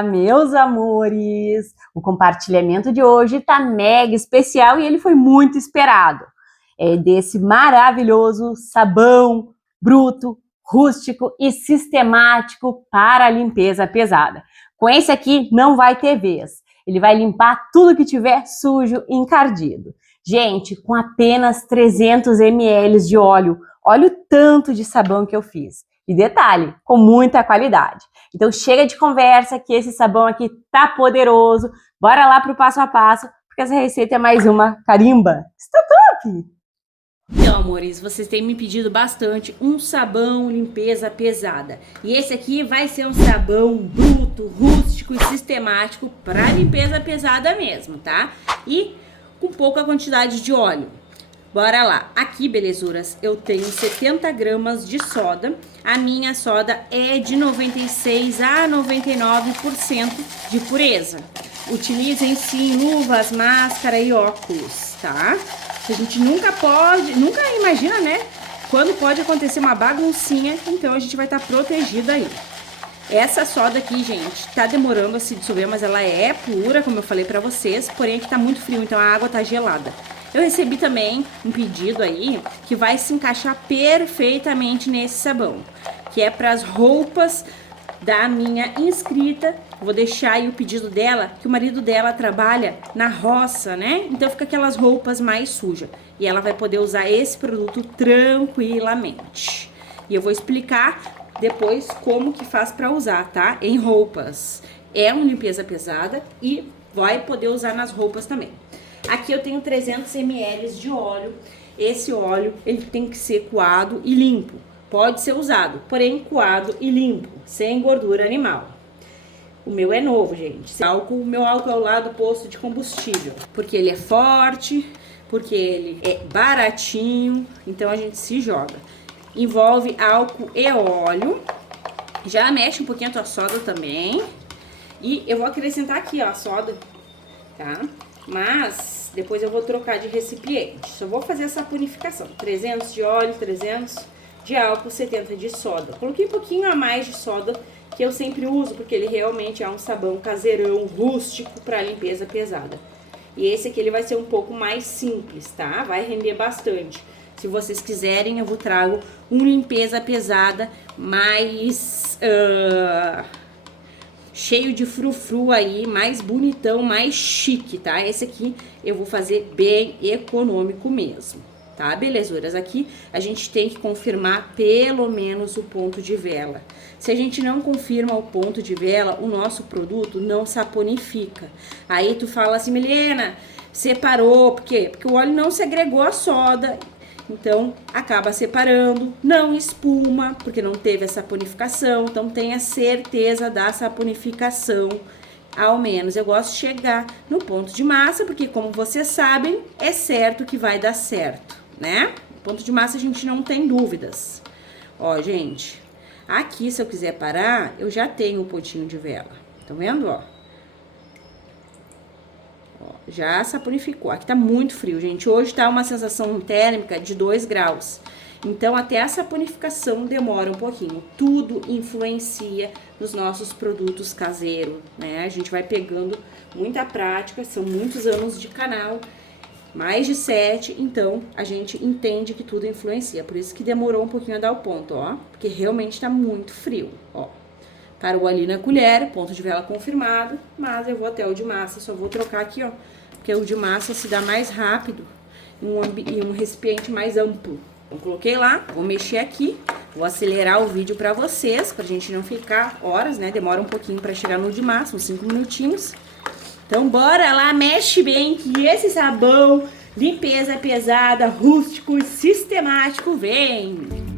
Olá, meus amores! O compartilhamento de hoje está mega especial e ele foi muito esperado. É desse maravilhoso sabão bruto, rústico e sistemático para a limpeza pesada. Com esse aqui não vai ter vez. Ele vai limpar tudo que tiver sujo e encardido. Gente, com apenas 300 ml de óleo, olha o tanto de sabão que eu fiz. E detalhe, com muita qualidade. Então chega de conversa que esse sabão aqui tá poderoso. Bora lá pro passo a passo, porque essa receita é mais uma carimba. Está top! Então, amores, vocês têm me pedido bastante um sabão limpeza pesada. E esse aqui vai ser um sabão bruto, rústico e sistemático para limpeza pesada mesmo, tá? E com pouca quantidade de óleo. Bora lá. Aqui, belezuras, eu tenho 70 gramas de soda. A minha soda é de 96 a 99% de pureza. Utilizem sim luvas, máscara e óculos, tá? A gente nunca imagina, né? Quando pode acontecer uma baguncinha, então a gente vai estar protegido aí. Essa soda aqui, gente, tá demorando a se dissolver, mas ela é pura, como eu falei pra vocês, porém aqui tá muito frio, então a água tá gelada. Eu recebi também um pedido aí que vai se encaixar perfeitamente nesse sabão, que é para as roupas da minha inscrita. Vou deixar aí o pedido dela, que o marido dela trabalha na roça, né? Então fica aquelas roupas mais sujas. E ela vai poder usar esse produto tranquilamente. E eu vou explicar depois como que faz para usar, tá? Em roupas. É uma limpeza pesada e vai poder usar nas roupas também. Aqui eu tenho 300 ml de óleo. Esse óleo, ele tem que ser coado e limpo. Pode ser usado, porém coado e limpo, sem gordura animal. O meu é novo, gente. O meu álcool é ao lado do posto de combustível, porque ele é forte, porque ele é baratinho, então a gente se joga. Envolve álcool e óleo. Já mexe um pouquinho a tua soda também. E eu vou acrescentar aqui, ó, a soda, tá? Mas depois eu vou trocar de recipiente. Só vou fazer essa purificação. 300 de óleo, 300 de álcool, 70 de soda. Coloquei um pouquinho a mais de soda, que eu sempre uso, porque ele realmente é um sabão caseirão, rústico, para limpeza pesada. E esse aqui ele vai ser um pouco mais simples, tá? Vai render bastante. Se vocês quiserem, eu vou trago um limpeza pesada mais cheio de frufru aí, mais bonitão, mais chique, tá? Esse aqui eu vou fazer bem econômico mesmo, tá, belezuras? Aqui a gente tem que confirmar pelo menos o ponto de vela. Se a gente não confirma o ponto de vela, o nosso produto não saponifica. Aí tu fala assim, Milena, separou, por quê? Porque o óleo não se agregou à soda. Então, acaba separando, não espuma, porque não teve a saponificação. Então, tenha certeza da saponificação, ao menos. Eu gosto de chegar no ponto de massa, porque como vocês sabem, é certo que vai dar certo, né? Ponto de massa a gente não tem dúvidas. Ó, gente, aqui se eu quiser parar, eu já tenho o pontinho de vela. Tá vendo, ó? Já saponificou. Aqui tá muito frio, gente. Hoje tá uma sensação térmica de 2 graus. Então, até a saponificação demora um pouquinho. Tudo influencia nos nossos produtos caseiros, né? A gente vai pegando muita prática, são muitos anos de canal, mais de 7, então a gente entende que tudo influencia. Por isso que demorou um pouquinho a dar o ponto, ó. Porque realmente tá muito frio, ó. Parou ali na colher, ponto de vela confirmado, mas eu vou até o de massa, só vou trocar aqui, ó, porque o de massa se dá mais rápido em um recipiente mais amplo. Então, coloquei lá, vou mexer aqui, vou acelerar o vídeo pra vocês, pra gente não ficar horas, né, demora um pouquinho pra chegar no de massa, uns 5 minutinhos. Então, bora lá, mexe bem, que esse sabão, limpeza pesada, rústico e sistemático, vem!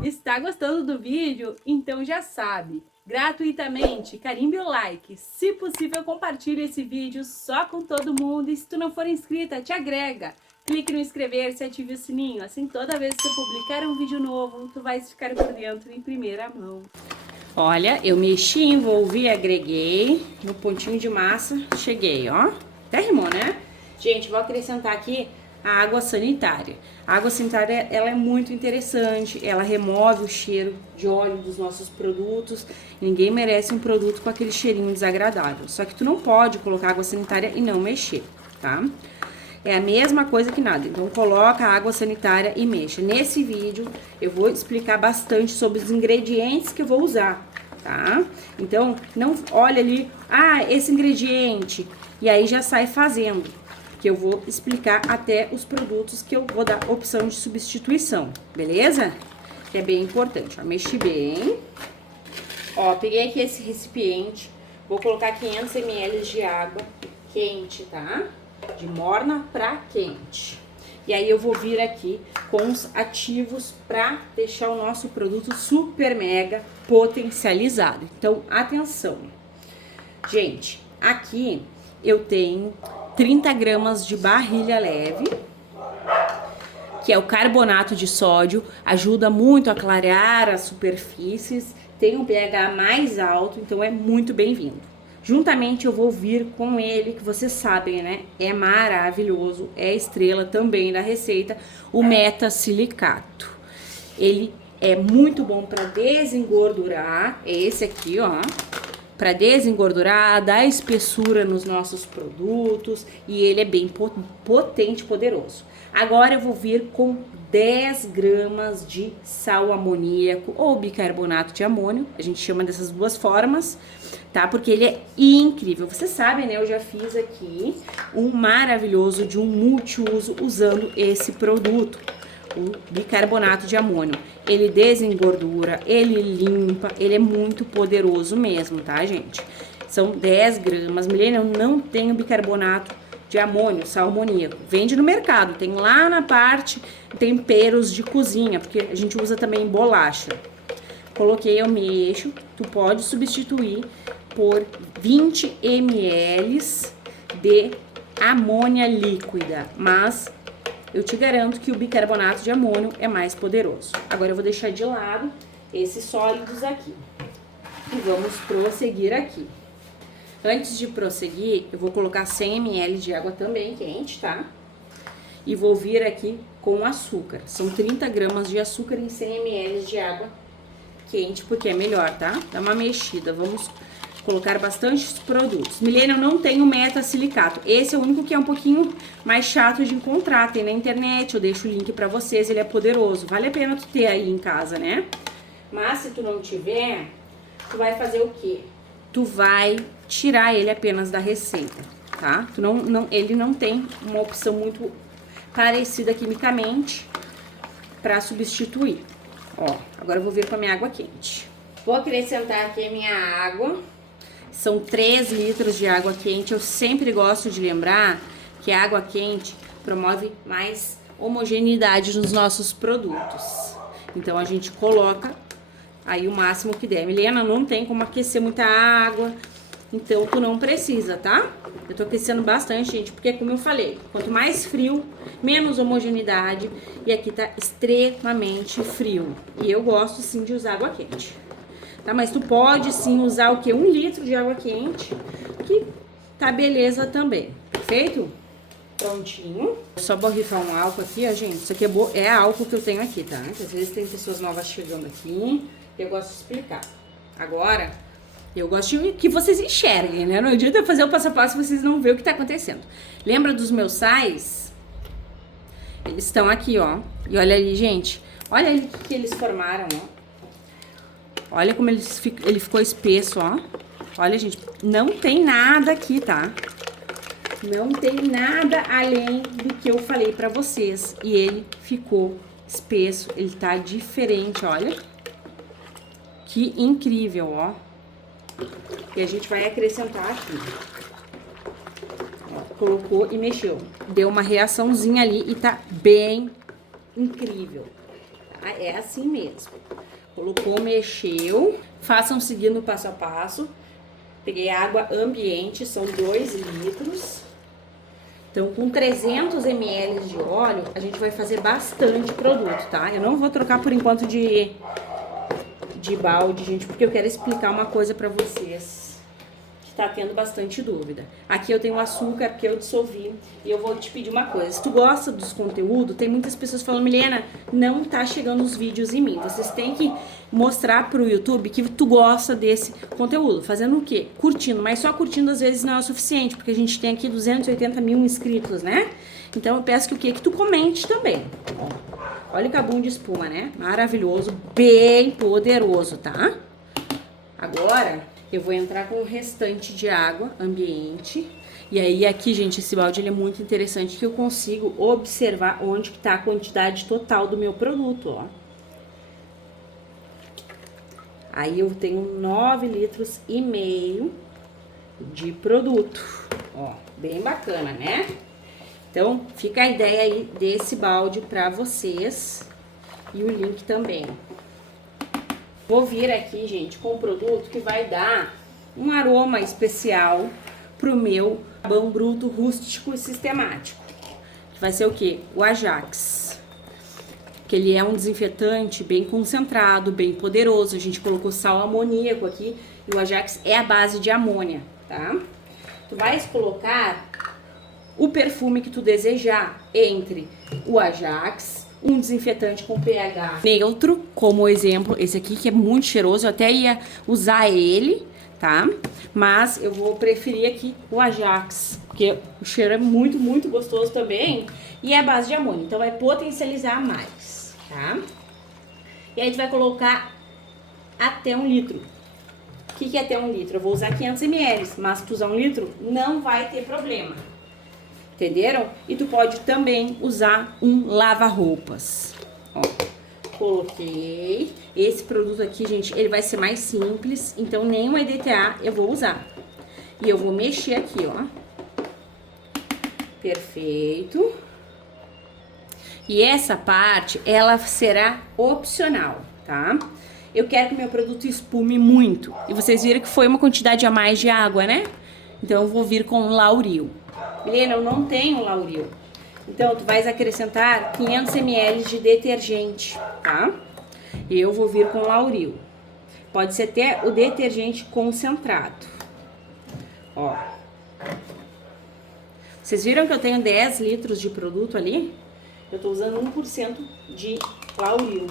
Está gostando do vídeo? Então já sabe, gratuitamente, carimbe o like, se possível compartilhe esse vídeo só com todo mundo e se tu não for inscrita, te agrega, clique no inscrever-se e ative o sininho, assim toda vez que eu publicar um vídeo novo, tu vais ficar por dentro em primeira mão. Olha, eu mexi, envolvi, agreguei, no pontinho de massa, cheguei, ó, até rimou, né? Gente, vou acrescentar aqui a água sanitária. A água sanitária, ela é muito interessante, ela remove o cheiro de óleo dos nossos produtos. Ninguém merece um produto com aquele cheirinho desagradável. Só que tu não pode colocar água sanitária e não mexer, tá? É a mesma coisa que nada. Então, coloca a água sanitária e mexa. Nesse vídeo, eu vou explicar bastante sobre os ingredientes que eu vou usar, tá? Então, não olha ali, esse ingrediente, e aí já sai fazendo. Que eu vou explicar até os produtos que eu vou dar opção de substituição, beleza? Que é bem importante, ó. Mexi bem. Ó, peguei aqui esse recipiente, vou colocar 500 ml de água quente, tá? De morna pra quente. E aí eu vou vir aqui com os ativos pra deixar o nosso produto super mega potencializado. Então, atenção. Gente, aqui eu tenho 30 gramas de barrilha leve, que é o carbonato de sódio, ajuda muito a clarear as superfícies, tem um pH mais alto, então é muito bem-vindo. Juntamente eu vou vir com ele, que vocês sabem, né? É maravilhoso, é estrela também da receita, o metasilicato. Ele é muito bom para desengordurar, é esse aqui, ó. Para desengordurar, dar espessura nos nossos produtos e ele é bem potente e poderoso. Agora eu vou vir com 10 gramas de sal amoníaco ou bicarbonato de amônio, a gente chama dessas duas formas, tá? Porque ele é incrível. Vocês sabem, né? Eu já fiz aqui um maravilhoso de um multiuso usando esse produto. O bicarbonato de amônio, ele desengordura, ele limpa, ele é muito poderoso mesmo, tá, gente? São 10 gramas, Milena, eu não tenho bicarbonato de amônio, sal amoníaco, vende no mercado, tem lá na parte temperos de cozinha, porque a gente usa também em bolacha. Coloquei, eu mexo, tu pode substituir por 20 ml de amônia líquida, mas eu te garanto que o bicarbonato de amônio é mais poderoso. Agora eu vou deixar de lado esses sólidos aqui. E vamos prosseguir aqui. Antes de prosseguir, eu vou colocar 100 ml de água também quente, tá? E vou vir aqui com açúcar. São 30 gramas de açúcar em 100 ml de água quente, porque é melhor, tá? Dá uma mexida. Vamos colocar bastante produtos. Milena, eu não tenho metasilicato. Esse é o único que é um pouquinho mais chato de encontrar. Tem na internet, eu deixo o link pra vocês. Ele é poderoso. Vale a pena tu ter aí em casa, né? Mas se tu não tiver, tu vai fazer o quê? Tu vai tirar ele apenas da receita, tá? Ele não tem uma opção muito parecida quimicamente pra substituir. Ó, agora eu vou vir com a minha água quente. Vou acrescentar aqui a minha água. São 3 litros de água quente. Eu sempre gosto de lembrar que a água quente promove mais homogeneidade nos nossos produtos. Então, a gente coloca aí o máximo que der. Milena, não tem como aquecer muita água, então tu não precisa, tá? Eu tô aquecendo bastante, gente, porque como eu falei, quanto mais frio, menos homogeneidade. E aqui tá extremamente frio. E eu gosto, sim, de usar água quente. Tá, mas tu pode sim usar o que? 1 litro de água quente, que tá beleza também, perfeito? Prontinho. Só borrifar um álcool aqui, ó, gente. Isso aqui é álcool que eu tenho aqui, tá? Porque às vezes tem pessoas novas chegando aqui, e eu gosto de explicar. Agora, eu gosto de que vocês enxerguem, né? Não adianta eu fazer o passo a passo e vocês não verem o que tá acontecendo. Lembra dos meus sais? Eles estão aqui, ó. E olha ali, gente. Olha ali o que eles formaram, ó. Olha como ele ficou espesso, ó. Olha, gente, não tem nada aqui, tá? Não tem nada além do que eu falei pra vocês. E ele ficou espesso, ele tá diferente, olha. Que incrível, ó. E a gente vai acrescentar aqui. Ó, colocou e mexeu. Deu uma reaçãozinha ali e tá bem incrível. Tá? É assim mesmo. Colocou, mexeu. Façam seguindo o passo a passo. Peguei água ambiente, são 2 litros. Então, com 300 ml de óleo, a gente vai fazer bastante produto, tá? Eu não vou trocar por enquanto de balde, gente, porque eu quero explicar uma coisa pra vocês que tá tendo bastante dúvida. Aqui eu tenho o açúcar que eu dissolvi e eu vou te pedir uma coisa. Se tu gosta dos conteúdos, tem muitas pessoas falando, Milena, não tá chegando os vídeos em mim. Vocês têm que mostrar pro YouTube que tu gosta desse conteúdo. Fazendo o quê? Curtindo, mas só curtindo às vezes não é o suficiente, porque a gente tem aqui 280 mil inscritos, né? Então eu peço que o quê? Que tu comente também. Ó, olha o cabum de espuma, né? Maravilhoso, bem poderoso, tá? Agora eu vou entrar com o restante de água ambiente. E aí aqui, gente, esse balde ele é muito interessante que eu consigo observar onde que tá a quantidade total do meu produto, ó. Aí eu tenho 9 litros e meio de produto, ó, bem bacana, né? Então, fica a ideia aí desse balde pra vocês e o link também. Vou vir aqui, gente, com um produto que vai dar um aroma especial pro meu sabão bruto rústico e sistemático. Que vai ser o quê? O Ajax. Que ele é um desinfetante bem concentrado, bem poderoso. A gente colocou sal amoníaco aqui e o Ajax é a base de amônia, tá? Tu vais colocar o perfume que tu desejar entre o Ajax, um desinfetante com pH neutro, como exemplo, esse aqui que é muito cheiroso, eu até ia usar ele, tá? Mas eu vou preferir aqui o Ajax, porque o cheiro é muito, muito gostoso também e é a base de amônia, então vai potencializar mais, tá? E aí a gente vai colocar até 1 litro. O que é até 1 litro? Eu vou usar 500 ml, mas se tu usar 1 litro, não vai ter problema. Entenderam? E tu pode também usar um lava-roupas. Ó, coloquei. Esse produto aqui, gente, ele vai ser mais simples, então nenhum EDTA eu vou usar. E eu vou mexer aqui, ó. Perfeito. E essa parte, ela será opcional, tá? Eu quero que meu produto espume muito. E vocês viram que foi uma quantidade a mais de água, né? Então eu vou vir com o Lauril. Milena, eu não tenho Lauril. Então, tu vais acrescentar 500 ml de detergente, tá? E eu vou vir com Lauril. Pode ser até o detergente concentrado. Ó. Vocês viram que eu tenho 10 litros de produto ali? Eu tô usando 1% de Lauril,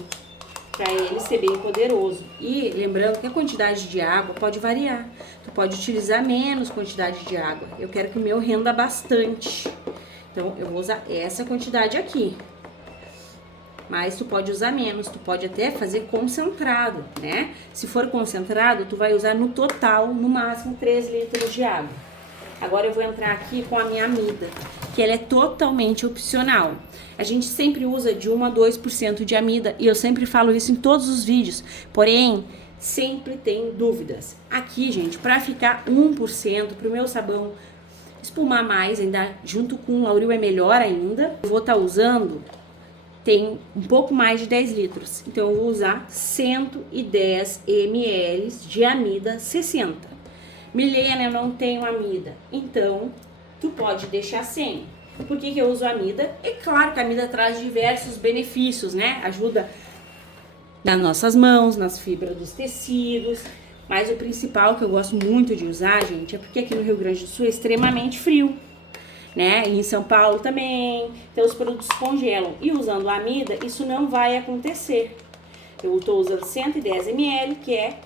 para ele ser bem poderoso. E lembrando que a quantidade de água pode variar. Tu pode utilizar menos quantidade de água. Eu quero que o meu renda bastante. Então, eu vou usar essa quantidade aqui. Mas tu pode usar menos, tu pode até fazer concentrado, né? Se for concentrado, tu vai usar no total, no máximo, 3 litros de água. Agora eu vou entrar aqui com a minha amida, que ela é totalmente opcional. A gente sempre usa de 1 a 2% de amida, e eu sempre falo isso em todos os vídeos. Porém, sempre tem dúvidas. Aqui, gente, para ficar 1%, pro meu sabão espumar mais, ainda junto com o Lauril é melhor ainda, eu vou estar usando, tem um pouco mais de 10 litros. Então, eu vou usar 110 ml de amida 60. Milena, eu não tenho amida. Então, tu pode deixar sem. Por que eu uso amida? É claro que a amida traz diversos benefícios, né? Ajuda nas nossas mãos, nas fibras dos tecidos. Mas o principal que eu gosto muito de usar, gente, é porque aqui no Rio Grande do Sul é extremamente frio, né? E em São Paulo também. Então os produtos congelam. E usando a amida, isso não vai acontecer. Eu tô usando 110 ml, que é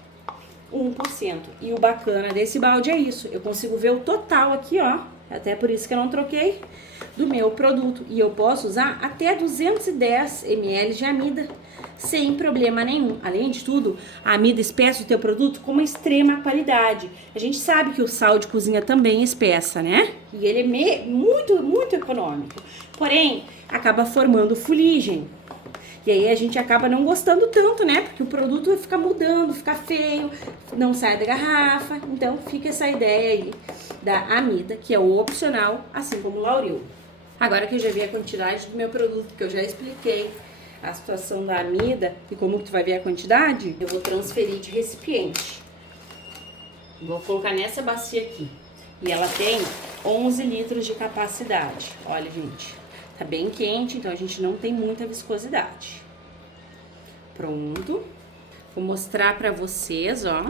1%. E o bacana desse balde é isso. Eu consigo ver o total aqui, ó. Até por isso que eu não troquei do meu produto. E eu posso usar até 210 ml de amida sem problema nenhum. Além de tudo, a amida espessa o teu produto com uma extrema qualidade. A gente sabe que o sal de cozinha também espessa, né? E ele é muito, muito econômico. Porém, acaba formando fuligem. E aí a gente acaba não gostando tanto, né? Porque o produto fica mudando, fica feio, não sai da garrafa. Então fica essa ideia aí da amida, que é o opcional, assim como o Lauril. Agora que eu já vi a quantidade do meu produto, que eu já expliquei a situação da amida e como que tu vai ver a quantidade, eu vou transferir de recipiente. Vou colocar nessa bacia aqui. E ela tem 11 litros de capacidade. Olha, gente, tá bem quente, então a gente não tem muita viscosidade. Pronto. Vou mostrar pra vocês, ó.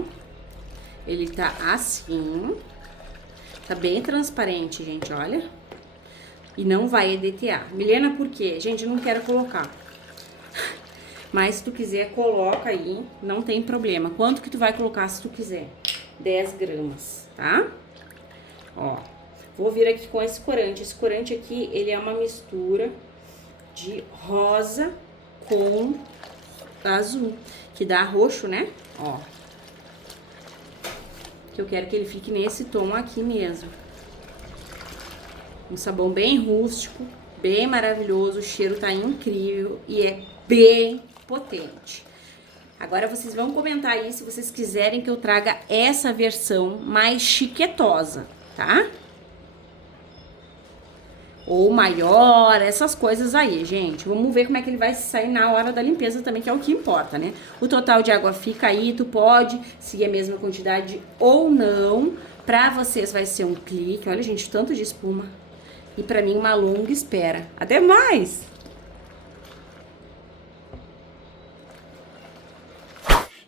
Ele tá assim. Tá bem transparente, gente, olha. E não vai EDTA. Milena, por quê? Gente, eu não quero colocar. Mas se tu quiser, coloca aí, não tem problema. Quanto que tu vai colocar se tu quiser? 10 gramas, tá? Ó, vou vir aqui com esse corante. Esse corante aqui, ele é uma mistura de rosa com azul, que dá roxo, né? Ó. Que eu quero que ele fique nesse tom aqui mesmo. Um sabão bem rústico, bem maravilhoso, o cheiro tá incrível e é bem potente. Agora vocês vão comentar aí se vocês quiserem que eu traga essa versão mais chiquetosa, tá? Ou maior, essas coisas aí, gente. Vamos ver como é que ele vai sair na hora da limpeza também, que é o que importa, né? O total de água fica aí, tu pode seguir a mesma quantidade ou não. Pra vocês vai ser um clique, olha, gente, tanto de espuma. E pra mim uma longa espera. Até mais!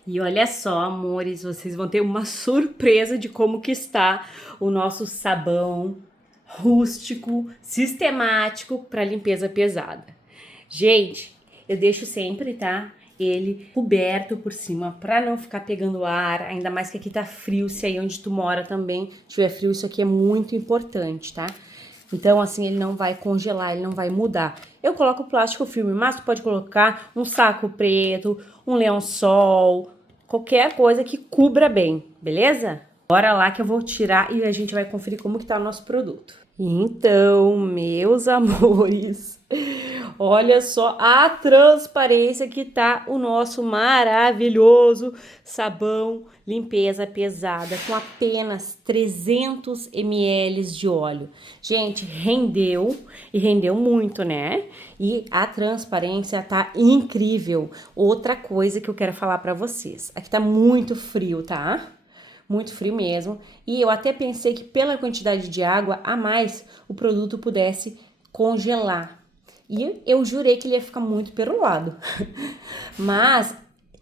E olha só, amores, vocês vão ter uma surpresa de como que está o nosso sabão rústico, sistemático para limpeza pesada. Gente, eu deixo sempre, tá? Ele coberto por cima para não ficar pegando ar, ainda mais que aqui tá frio, se aí onde tu mora também tiver frio, isso aqui é muito importante, tá? Então, assim, ele não vai congelar, ele não vai mudar. Eu coloco plástico filme, mas tu pode colocar um saco preto, um lençol, qualquer coisa que cubra bem, beleza? Bora lá que eu vou tirar e a gente vai conferir como que tá o nosso produto. Então, meus amores, olha só a transparência que tá o nosso maravilhoso sabão limpeza pesada com apenas 300 ml de óleo. Gente, rendeu e rendeu muito, né? E a transparência tá incrível. Outra coisa que eu quero falar pra vocês, aqui tá muito frio, tá? Muito frio mesmo, e eu até pensei que pela quantidade de água a mais o produto pudesse congelar, e eu jurei que ele ia ficar muito perolado, mas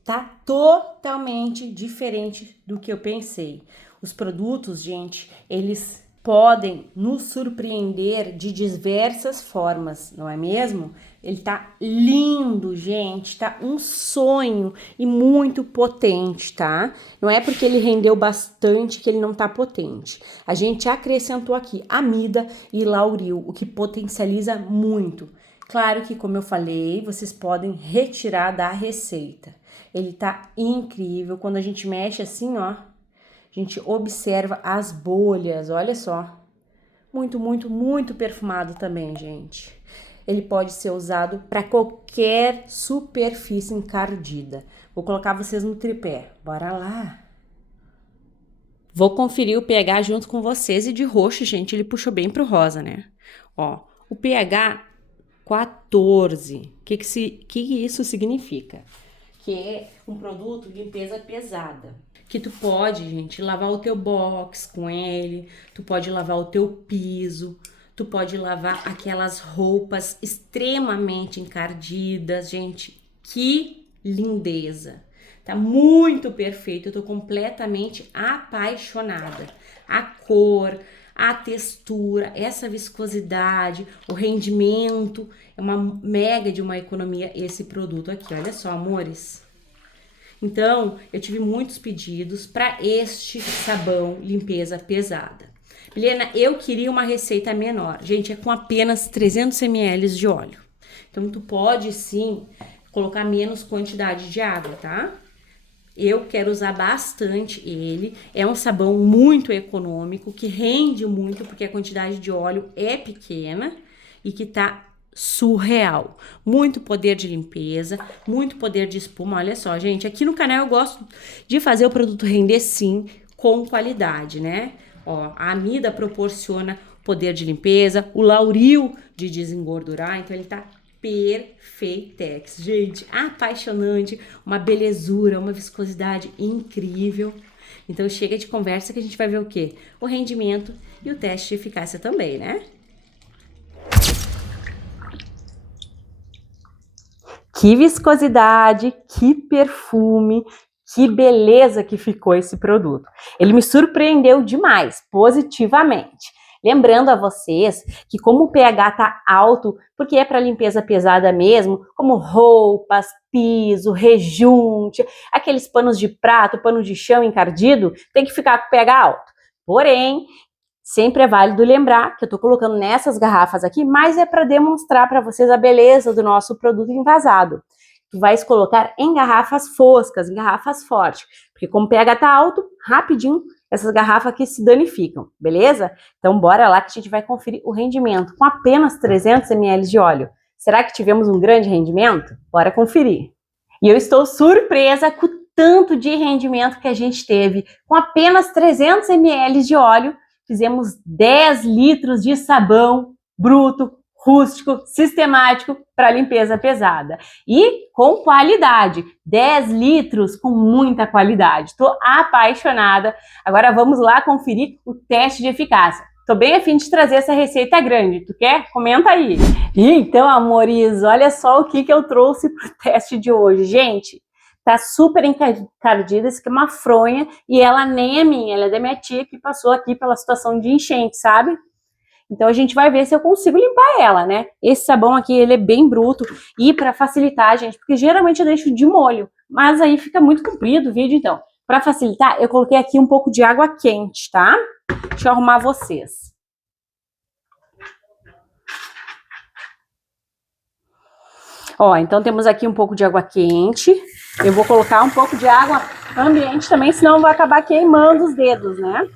tá totalmente diferente do que eu pensei. Os produtos, gente, eles podem nos surpreender de diversas formas, não é mesmo? Ele tá lindo, gente, tá um sonho e muito potente, tá? Não é porque ele rendeu bastante que ele não tá potente. A gente acrescentou aqui amida e lauril, o que potencializa muito. Claro que, como eu falei, vocês podem retirar da receita. Ele tá incrível. Quando a gente mexe assim, ó, a gente observa as bolhas, olha só. Muito, muito, muito perfumado também, gente. Ele pode ser usado para qualquer superfície encardida. Vou colocar vocês no tripé. Bora lá. Vou conferir o pH junto com vocês. E de roxo, gente, ele puxou bem pro rosa, né? Ó, o pH 14. O que isso significa? Que é um produto de limpeza pesada. Que tu pode, gente, lavar o teu box com ele, tu pode lavar o teu piso, tu pode lavar aquelas roupas extremamente encardidas, gente, que lindeza. Tá muito perfeito, eu tô completamente apaixonada. A cor, a textura, essa viscosidade, o rendimento, é uma mega de uma economia esse produto aqui, olha só, amores. Então, eu tive muitos pedidos para este sabão limpeza pesada. Milena, eu queria uma receita menor. Gente, é com apenas 300 ml de óleo. Então, tu pode, sim, colocar menos quantidade de água, tá? Eu quero usar bastante ele. É um sabão muito econômico, que rende muito, porque a quantidade de óleo é pequena e que tá surreal. Muito poder de limpeza, muito poder de espuma. Olha só, gente, aqui no canal eu gosto de fazer o produto render sim, com qualidade, né? Ó, a amida proporciona poder de limpeza, o lauril de desengordurar, então ele tá perfeitex. Gente, apaixonante, uma belezura, uma viscosidade incrível. Então chega de conversa que a gente vai ver o quê? O rendimento e o teste de eficácia também, né? Que viscosidade, que perfume, que beleza que ficou esse produto. Ele me surpreendeu demais, positivamente. Lembrando a vocês que como o pH tá alto, porque é para limpeza pesada mesmo, como roupas, piso, rejunte, aqueles panos de prato, pano de chão encardido, tem que ficar com pH alto. Porém, sempre é válido lembrar que eu tô colocando nessas garrafas aqui, mas é para demonstrar para vocês a beleza do nosso produto envasado. Tu vais colocar em garrafas foscas, em garrafas fortes, porque como o pH tá alto, rapidinho essas garrafas aqui se danificam, beleza? Então bora lá que a gente vai conferir o rendimento com apenas 300 ml de óleo. Será que tivemos um grande rendimento? Bora conferir. E eu estou surpresa com o tanto de rendimento que a gente teve. Com apenas 300 ml de óleo, fizemos 10 litros de sabão bruto, rústico, sistemático para limpeza pesada. E com qualidade, 10 litros com muita qualidade. Estou apaixonada. Agora vamos lá conferir o teste de eficácia. Tô bem a fim de trazer essa receita grande. Tu quer? Comenta aí. E então, amores, olha só o que eu trouxe pro teste de hoje. Gente, tá super encardida, isso aqui é uma fronha e ela nem é minha, ela é da minha tia que passou aqui pela situação de enchente, sabe? Então a gente vai ver se eu consigo limpar ela, né? Esse sabão aqui, ele é bem bruto e para facilitar, gente, porque geralmente eu deixo de molho, mas aí fica muito comprido o vídeo, então. Para facilitar, eu coloquei aqui um pouco de água quente, tá? Deixa eu arrumar vocês. Ó, então temos aqui um pouco de água quente. Eu vou colocar um pouco de água ambiente também, senão vai acabar queimando os dedos, né?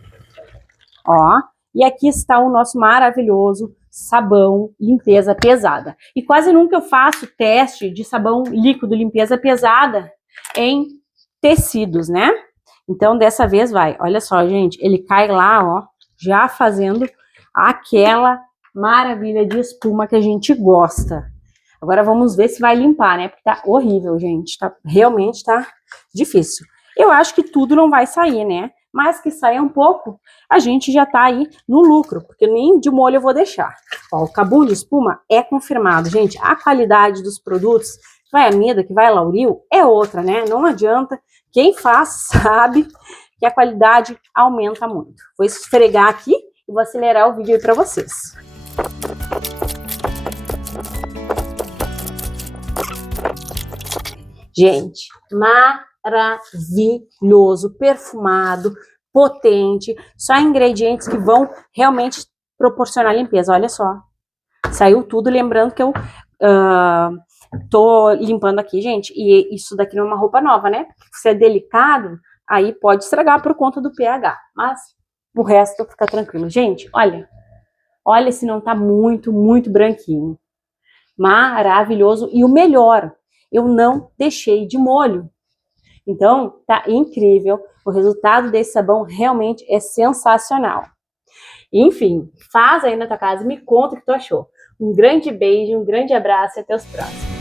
Ó. E aqui está o nosso maravilhoso sabão limpeza pesada. E quase nunca eu faço teste de sabão líquido limpeza pesada em tecidos, né? Então, dessa vez vai. Olha só, gente, ele cai lá, ó, já fazendo aquela maravilha de espuma que a gente gosta. Agora vamos ver se vai limpar, né? Porque tá horrível, gente. Realmente tá difícil. Eu acho que tudo não vai sair, né? Mas que saia um pouco, a gente já tá aí no lucro, porque nem de molho eu vou deixar. Ó, o Kabum de espuma é confirmado, gente. A qualidade dos produtos, que vai Amida, que vai Lauril, é outra, né? Não adianta. Quem faz sabe que a qualidade aumenta muito. Vou esfregar aqui e vou acelerar o vídeo aí pra vocês. Gente, maravilhoso, perfumado, potente, só ingredientes que vão realmente proporcionar limpeza. Olha só, saiu tudo, lembrando que eu tô limpando aqui, gente, e isso daqui não é uma roupa nova, né? Se é delicado, aí pode estragar por conta do pH, mas o resto fica tranquilo. Gente, olha se não tá muito, muito branquinho. Maravilhoso, e o melhor, eu não deixei de molho. Então, tá incrível. O resultado desse sabão realmente é sensacional. Enfim, faz aí na tua casa e me conta o que tu achou. Um grande beijo, um grande abraço e até os próximos.